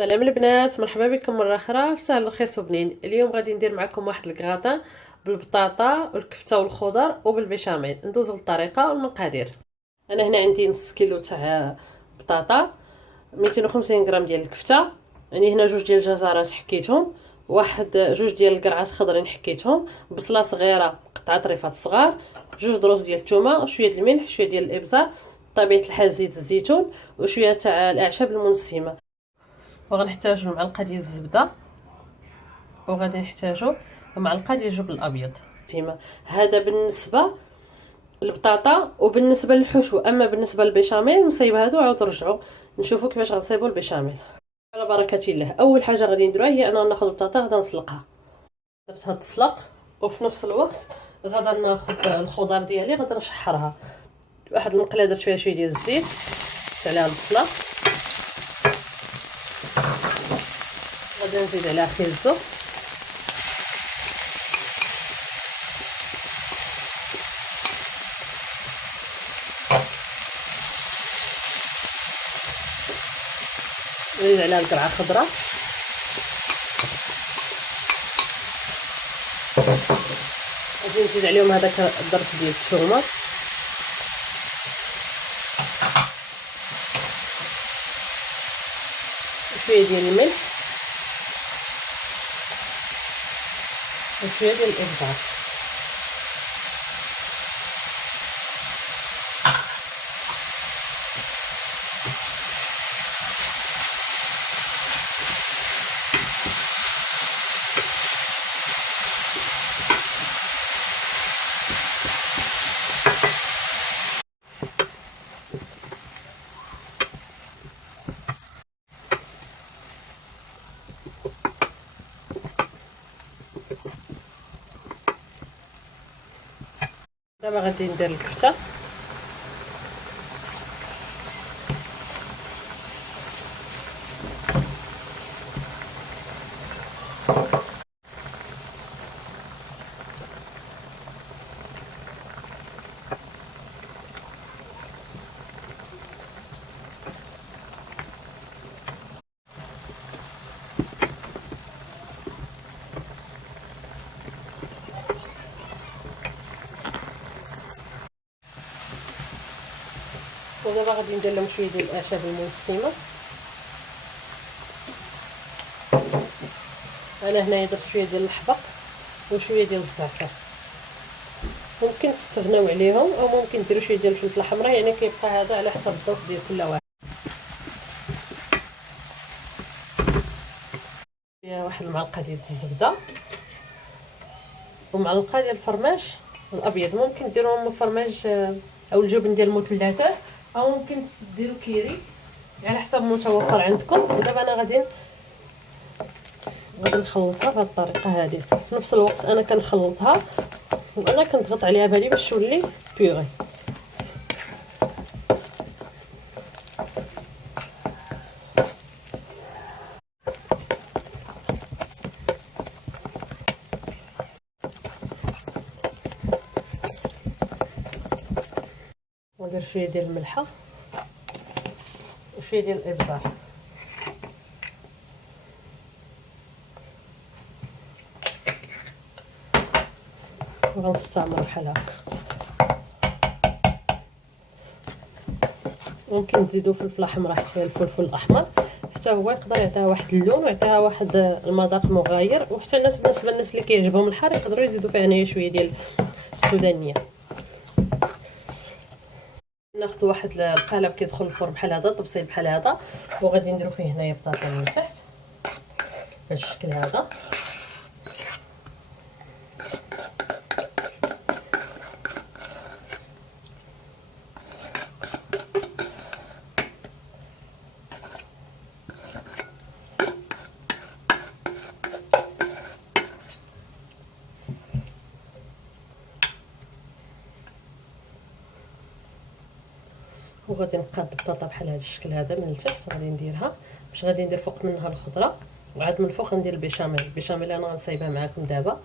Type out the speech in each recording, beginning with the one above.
سلام البنات، مرحبا بكم مره اخرى في سهل رخيص وبنين. اليوم غادي ندير معكم واحد الكغاطان بالبطاطا والكفته والخضر وبالبيشاميل. ندوزو للطريقه والمقادير. انا هنا عندي نص كيلو تاع بطاطا، 250 غرام ديال الكفته، يعني هنا جوج ديال الجزرات حكيتهم، جوج ديال القرعات خضرين حكيتهم، بصله صغيره قطعه طريفات صغار، جوج دروس ديال الثومه، شويه الملح، شويه ديال الابزار، طبيعه الحال زيت الزيتون، وشويه تاع الاعشاب المنسمه. وغنحتاجو معلقه ديال الزبده، وغادي نحتاجو معلقه ديال الجبن الابيض تيما. هذا بالنسبه للبطاطا وبالنسبه للحشو. اما بالنسبه للبيشاميل نصايب هادو عاود نرجعوا نشوفوا كيفاش غنصايبوا البيشاميل على بركه الله. اول حاجه غادي نديروها هي اننا ناخذ البطاطا غادي نسلقها. درتها تسلق، وفي نفس الوقت غادي ناخذ الخضر ديالي غادي نشحرها. واحد المقله درت فيها شويه ديال الزيت، درت عليها البصله، غادي نزيد عليها خيزو، نزيد عليها القرعه خضراء، غادي نزيد عليهم هذاك الضرس ديال الثومه، شويه ديال الملح، وشويه ديال الابزار. دابا غادي ندير الكفته. ودابا غادي ندير لهم شويه ديال الاعشاب المنسمه. انا هنايا درت شويه ديال الحبق وشويه ديال الزعتر، ممكن تستغناو عليهم او ممكن ديروا شويه ديال الفلفله الحمراء، يعني كيبقى هذا على حسب الذوق ديال كل واحد. واحد المعلقه ديال الزبده ومعلقه ديال الفرماج الابيض، ممكن ديروهم فرماج او الجبن ديال المثلثات، او ممكن ديروا كيري على حسب متوفر عندكم. ودابا انا غادي نخلطها بهذه الطريقه هذه. في نفس الوقت انا كنخلطها وانا كنضغط عليها بهذه باش تولي بيغي. وندير شويه ديال الملحه وشويه ديال الابزار، وغنستعمر بحال هكا. ممكن تزيدوا فلفله حمراء حتى الفلفل الاحمر حتى هو يقدر يعطيها واحد اللون ويعطيها واحد المذاق مغاير. وحتى الناس بالنسبه للناس اللي كيعجبهم الحار يقدروا يزيدوا فيها هنايا شويه ديال السودانيه. ناخذ واحد القالب كيدخل الفرن بحال هذا، طبسيل بحال هذا، وغادي نديرو فيه هنايا بطاطا من تحت بهذا الشكل هذا. وغادي نقاد البطاطا بحال هذا الشكل هذا من التحت، غادي نديرها باش غادي ندير فوق منها الخضره، وعاد من فوق غندير البيشاميل انا غنصايبها معكم دابا.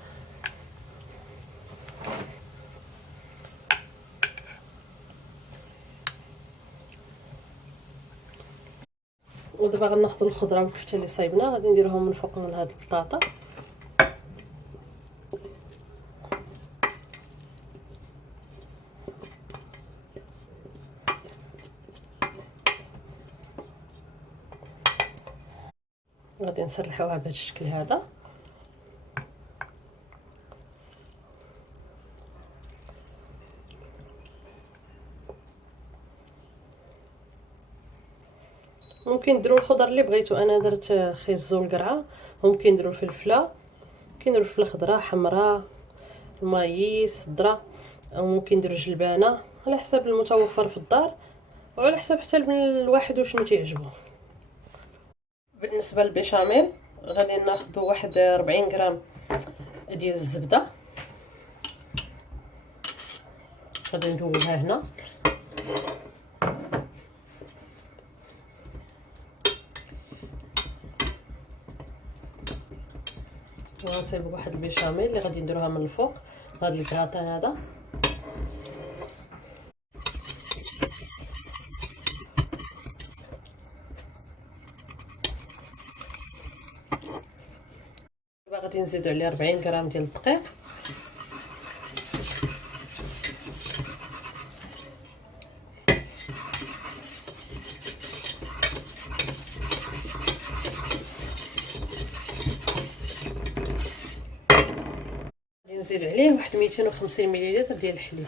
ودابا غناخذ الخضره والكفته اللي صايبنا غادي نديرهم من فوق من هاد البطاطا. غادي نسرحوها بهذا الشكل هذا. ممكن ديروا الخضر اللي بغيتو، انا درت خيز والقرعه، ممكن ديروا الفلفله، ممكن ديروا الفلفله خضراء حمراء المايس الذره، او ممكن ديروا جلبانه على حسب المتوفر في الدار وعلى حسب حتى الواحد وشنو تيعجبو. بالنسبه للبيشاميل غادي ناخذ واحد 40 غرام ديال الزبده، غادي ندوبها هنا. وغنصايب واحد البيشاميل اللي غادي نديروها من الفوق بهذا الكراطه هذا. دابا غادي نزيدو عليه 40 غرام ديال الدقيق، نزيد عليه واحد 250 مليلتر ديال الحليب.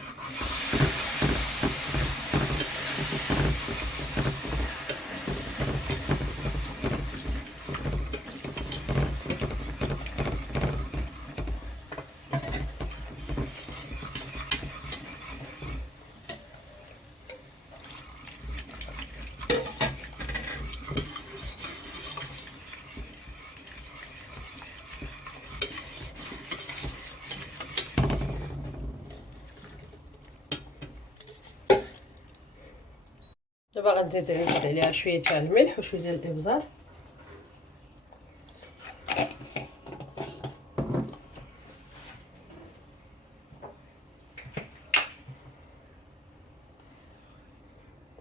دابا غنزيد عليها شويه تاع الملح وشويه ديال الابزار.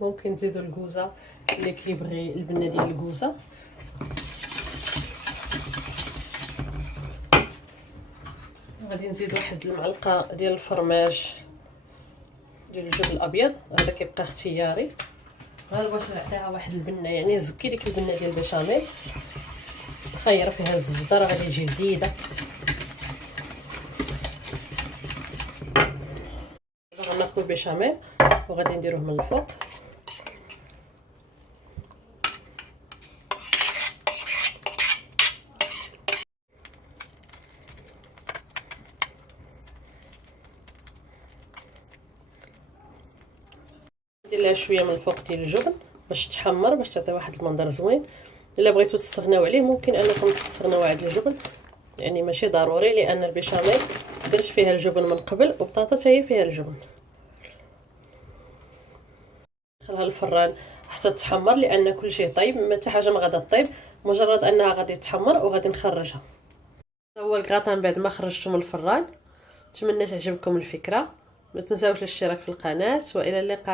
ممكن نزيدو الكوزه اللي كيبغي البنه ديال الكوزه. غادي نزيد واحد المعلقه ديال الفرماج ديال الجبن الابيض، هذا كيبقى اختياري غير باش نعطيها واحد البنه، يعني زكي ديك البنه ديال البيشاميل، خير فيها الزبده راه غادي تجي لذيذه. دابا غناخذ البيشاميل وغادي نديروه من الفوق. ندير لها شويه من الفوق ديال الجبن باش تحمر، باش تعطي واحد المنظر زوين. الا بغيتو تستغناو عليه ممكن انكم تستغناو على الجبن، يعني ماشي ضروري، لان البيشاميل درت فيها الجبن من قبل وبطاطا حتى هي فيها الجبن. ندخلها الفران حتى تحمر، لان كل شيء طيب، ما حتى حاجه ما غادا طيب، مجرد انها غادي تحمر وغادي نخرجها. هو الكاطان بعد ما خرجته من الفران. نتمنى تعجبكم الفكره، ما تنساوش الاشتراك في القناه، والى اللقاء.